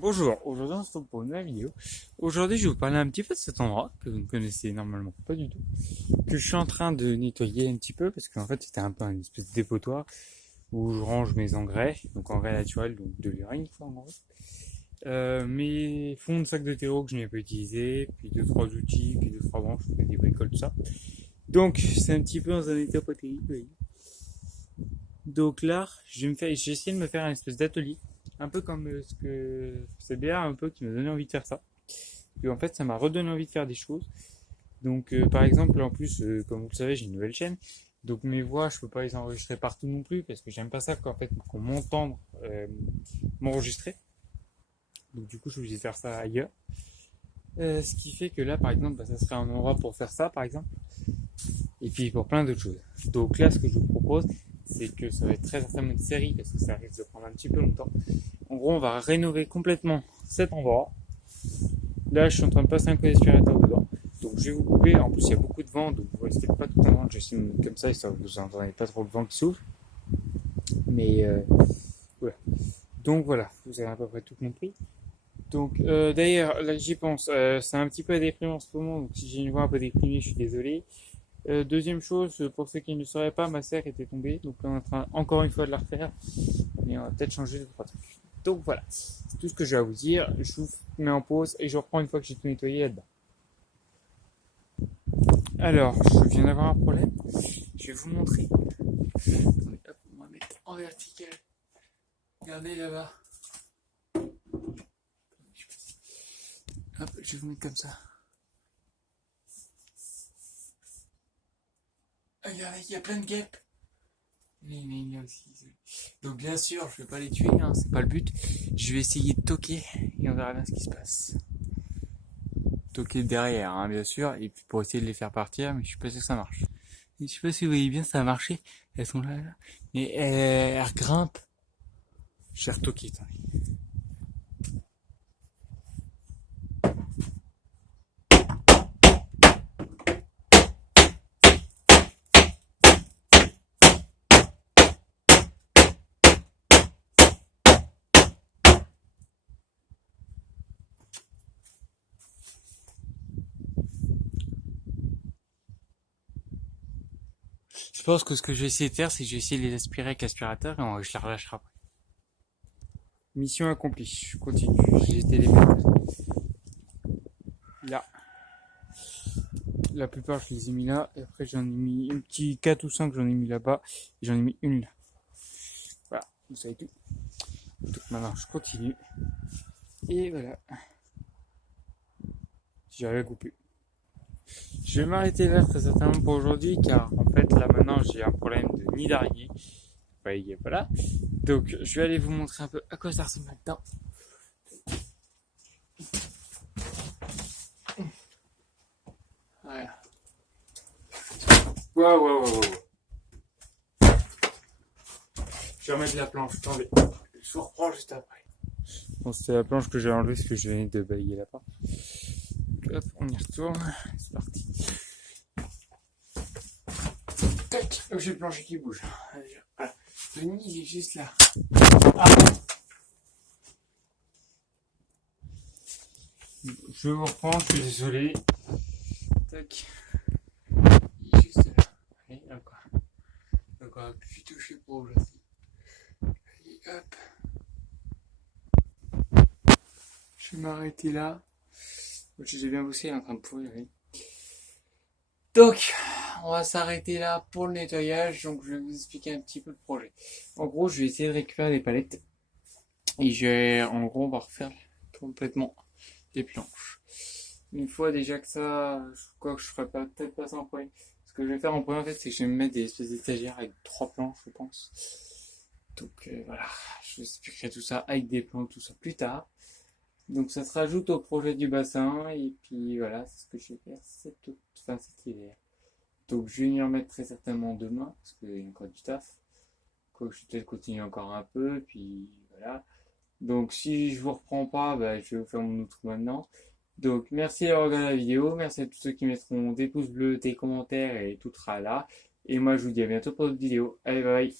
Bonjour, aujourd'hui on se retrouve pour une nouvelle vidéo. Aujourd'hui je vais vous parler un petit peu de cet endroit que vous ne connaissez normalement pas du tout, que je suis en train de nettoyer un petit peu parce qu'en fait c'était un peu une espèce de dépotoir où je range mes engrais, donc engrais naturels, donc de l'urine quoi en gros. Mes fonds de sac de terreau que je n'ai pas utilisé, puis deux trois outils, puis deux trois branches, des bricoles tout ça. Donc c'est un petit peu dans un état pas terrible. Vous voyez. Donc là j'ai essayé de me faire une espèce d'atelier, un peu comme ce que c'est bien un peu qui m'a donné envie de faire ça. Et en fait, ça m'a redonné envie de faire des choses. Donc, par exemple, en plus, comme vous le savez, j'ai une nouvelle chaîne. Donc, mes voix, je peux pas les enregistrer partout non plus parce que j'aime pas ça qu'en fait, qu'on m'entende m'enregistrer. Donc, du coup, je suis obligé de faire ça ailleurs. Ce qui fait que là, par exemple, ça serait un endroit pour faire ça, par exemple. Et puis pour plein d'autres choses. Donc là, ce que je vous propose, c'est que ça va être très certainement une série parce que ça risque de prendre un petit peu longtemps. En gros, on va rénover complètement cet endroit. Là, je suis en train de passer un coup d'aspirateur dedans. Donc, je vais vous couper. En plus, il y a beaucoup de vent, donc vous risquez pas de comprendre. Je vais essayer de me mettre comme ça, histoire que vous n'entendez pas trop le vent qui souffle. Mais, voilà. Donc, voilà. Vous avez à peu près tout compris. Donc, d'ailleurs, là, j'y pense. C'est un petit peu déprimé en ce moment. Donc, si j'ai une voix un peu déprimée, je suis désolé. Deuxième chose, pour ceux qui ne le sauraient pas, ma serre était tombée. Donc, là, on est en train encore une fois de la refaire. Mais on va peut-être changer de trois trucs. Donc, voilà. C'est tout ce que j'ai à vous dire. Je vous mets en pause et je reprends une fois que j'ai tout nettoyé là-dedans. Alors, je viens d'avoir un problème. Je vais vous montrer. Attendez, hop, on va mettre en vertical. Regardez là-bas. Hop, je vais vous mettre comme ça. Regardez, il y a plein de guêpes. Mais il y a aussi. Donc bien sûr, je vais pas les tuer, hein, c'est pas le but. Je vais essayer de toquer et on verra bien ce qui se passe. Toquer derrière, hein, bien sûr, et puis pour essayer de les faire partir, mais je suis pas sûr que ça marche. Et je sais pas si vous voyez bien, ça a marché. Elles sont là, là. Mais elles grimpent. Je vais retoquer, attendez. Je pense que ce que je vais essayer de faire, c'est que je vais essayer de les aspirer avec l'aspirateur et je les relâcherai après. Mission accomplie, je continue. J'ai été les mettre là. La plupart, je les ai mis là. Et après, j'en ai mis un petit 4 ou 5, j'en ai mis là-bas. Et j'en ai mis une là. Voilà, vous savez tout. Donc maintenant, je continue. Et voilà. J'avais coupé. Je vais m'arrêter là très certainement pour aujourd'hui, car en fait, là maintenant, j'ai un problème de nid d'araignée. Voilà. Donc, je vais aller vous montrer un peu à quoi ça ressemble maintenant. Voilà. Waouh. Je vais remettre la planche. Attendez. Je vous reprends juste après. Bon, c'était la planche que j'ai enlevée parce que je venais de balayer la porte. Hop, on y retourne. C'est parti. Tac. Oh, j'ai le plancher qui bouge. Voilà. Le nid, il est juste là. Ah. Je vous reprends, je suis désolé. Tac. Il est juste là. Allez, encore. Donc on va plus toucher pour aujourd'hui. Allez, hop. Je vais m'arrêter là. J'ai bien bossé, il est en train de pourrir. Oui. Donc, on va s'arrêter là pour le nettoyage. Donc, je vais vous expliquer un petit peu le projet. En gros, je vais essayer de récupérer des palettes. Et en gros, on va refaire complètement les planches. Une fois déjà que ça, quoi que je ferai peut-être pas ça en premier. Ce que je vais faire en premier, en fait, c'est que je vais me mettre des espèces d'étagères avec 3 planches, je pense. Donc, voilà. Je vous expliquerai tout ça avec des plans, tout ça plus tard. Donc ça se rajoute au projet du bassin et puis voilà, c'est ce que je vais faire cet hiver. Donc je vais m'y remettre très certainement demain parce qu'il y a encore du taf. Quoi, je vais peut-être continuer encore un peu, puis voilà. Donc si je vous reprends pas, bah, je vais vous faire mon autre maintenant. Donc merci d'avoir regardé la vidéo, merci à tous ceux qui mettront des pouces bleus, des commentaires et tout sera là. Et moi je vous dis à bientôt pour d'autres vidéos. Allez bye bye.